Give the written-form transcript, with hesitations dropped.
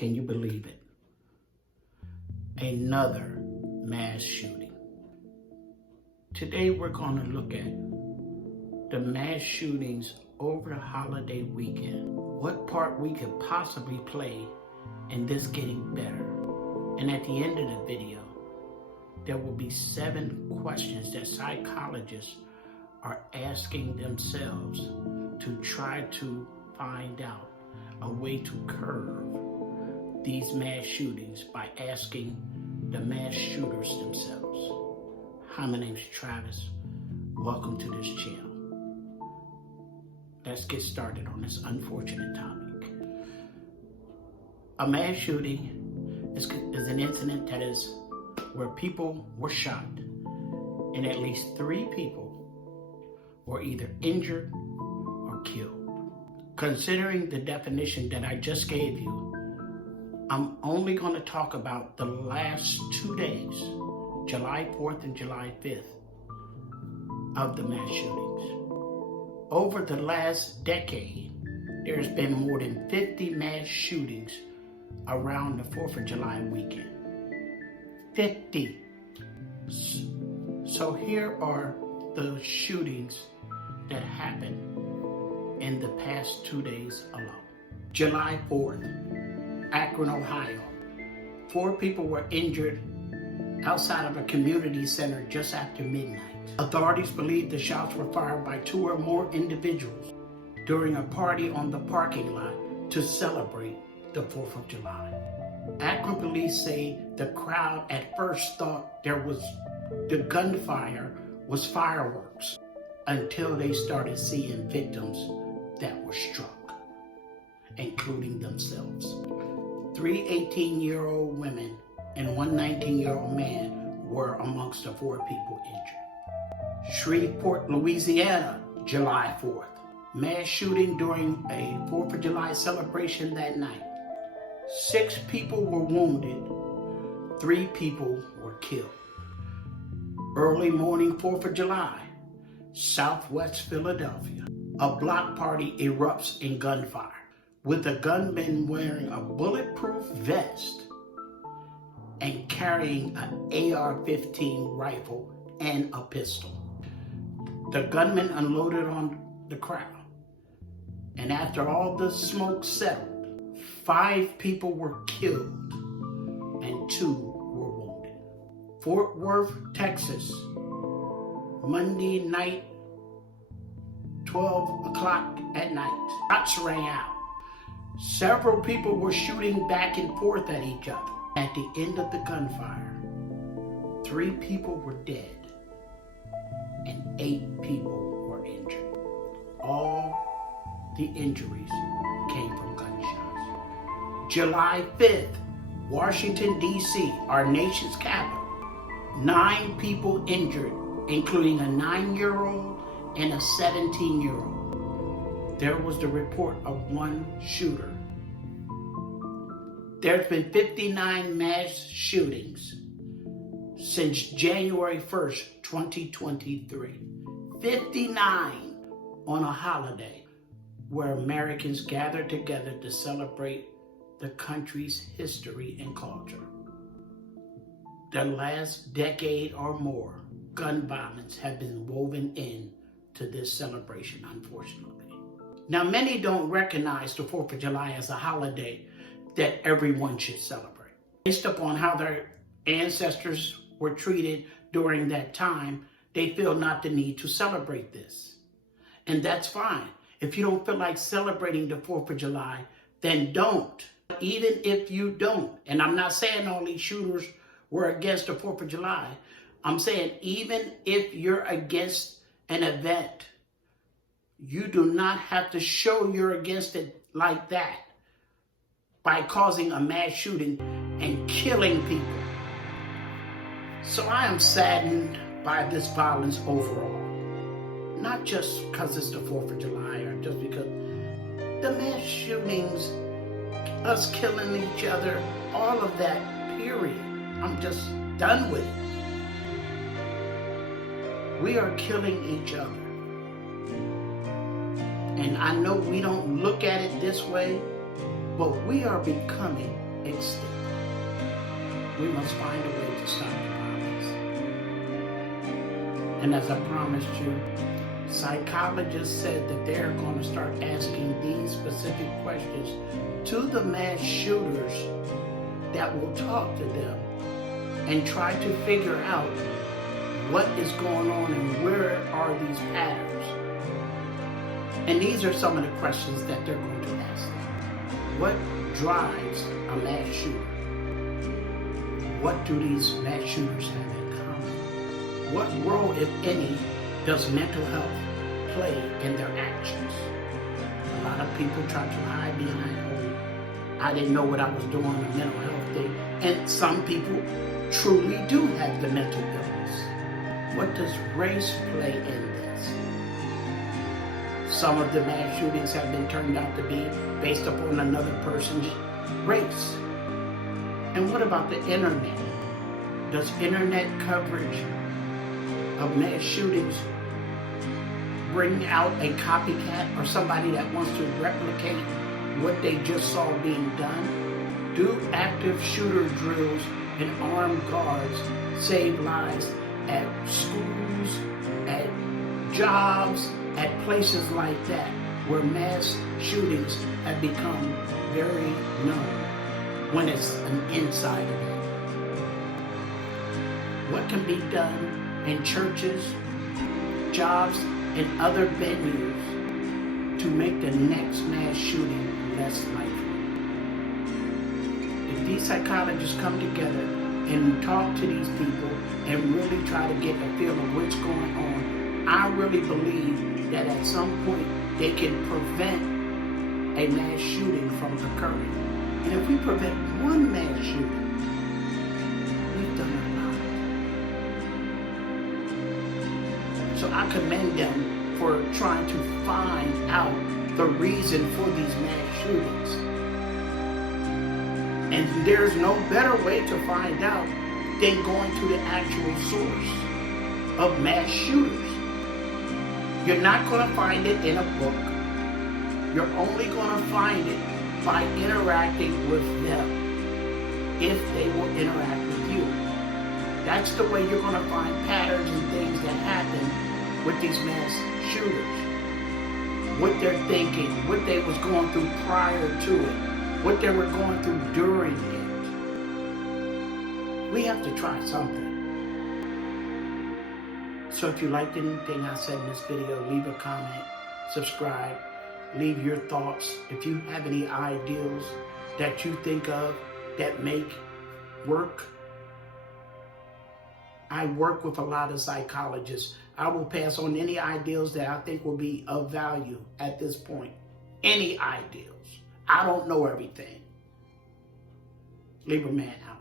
Can you believe it? Another mass shooting. Today we're going to look at the mass shootings over the holiday weekend. What part we could possibly play in this getting better. And at the end of the video, there will be 7 questions that psychologists are asking themselves to try to find out a way to curb these mass shootings by asking the mass shooters themselves. Hi, my name is Travis. Welcome to this channel. Let's get started on this unfortunate topic. A mass shooting is an incident that is where people were shot and at least 3 people were either injured or killed. Considering the definition that I just gave you, I'm only going to talk about the last 2 days, July 4th and July 5th, of the mass shootings. Over the last decade, there's been more than 50 mass shootings around the 4th of July weekend. 50. So here are the shootings that happened in the past 2 days alone. July 4th. Akron, Ohio. 4 people were injured outside of a community center just after midnight. Authorities believe the shots were fired by 2 or more individuals during a party on the parking lot to celebrate the 4th of July. Akron police say the crowd at first thought the gunfire was fireworks until they started seeing victims that were struck, including themselves. 3 18-year-old women and 1 19-year-old man were amongst the 4 people injured. Shreveport, Louisiana, July 4th. Mass shooting during a 4th of July celebration that night. 6 people were wounded. 3 people were killed. Early morning 4th of July, Southwest Philadelphia. A block party erupts in gunfire, with a gunman wearing a bulletproof vest and carrying an AR-15 rifle and a pistol. The gunman unloaded on the crowd, and after all the smoke settled, 5 people were killed and 2 were wounded. Fort Worth, Texas, Monday night, 12 o'clock at night. Shots rang out. Several people were shooting back and forth at each other. At the end of the gunfire, 3 people were dead and 8 people were injured. All the injuries came from gunshots. July 5th, Washington, D.C., our nation's capital. 9 people injured, including a 9-year-old and a 17-year-old. There was the report of 1 shooter. There's been 59 mass shootings since January 1st, 2023. 59 on a holiday where Americans gather together to celebrate the country's history and culture. The last decade or more, gun violence have been woven in to this celebration, unfortunately. Now, many don't recognize the 4th of July as a holiday that everyone should celebrate. Based upon how their ancestors were treated during that time, they feel not the need to celebrate this. And that's fine. If you don't feel like celebrating the 4th of July, then don't. Even if you don't, and I'm not saying all these shooters were against the 4th of July, I'm saying even if you're against an event, you do not have to show you're against it like that by causing a mass shooting and killing people. So I am saddened by this violence overall. Not just because it's the 4th of July or just because the mass shootings, us killing each other, all of that, period. I'm just done with it. We are killing each other. And I know we don't look at it this way, but we are becoming extinct. We must find a way to stop the violence. And as I promised you, psychologists said that they're going to start asking these specific questions to the mass shooters that will talk to them and try to figure out what is going on and where are these patterns. And these are some of the questions that they're going to ask them. What drives a mass shooter? What do these mass shooters have in common? What role, if any, does mental health play in their actions? A lot of people try to hide behind, I didn't know what I was doing, a mental health thing. And some people truly do have the mental illness. What does race play in this? Some of the mass shootings have been turned out to be based upon another person's race. And what about the internet? Does internet coverage of mass shootings bring out a copycat or somebody that wants to replicate what they just saw being done? Do active shooter drills and armed guards save lives at schools, at jobs, at places like that where mass shootings have become very known when it's an inside event? What can be done in churches, jobs, and other venues to make the next mass shooting less likely? If these psychologists come together and talk to these people and really try to get a feel of what's going on, I really believe that at some point they can prevent a mass shooting from occurring. And if we prevent one mass shooting, we've done a lot. So I commend them for trying to find out the reason for these mass shootings. And there's no better way to find out than going to the actual source of mass shooters. You're not going to find it in a book. You're only going to find it by interacting with them, if they will interact with you. That's the way you're going to find patterns and things that happen with these mass shooters. What they're thinking, what they was going through prior to it, what they were going through during it. We have to try something. So if you liked anything I said in this video, leave a comment, subscribe, leave your thoughts. If you have any ideals that you think of that make work, I work with a lot of psychologists. I will pass on any ideals that I think will be of value at this point. Any ideals. I don't know everything. Lieberman out.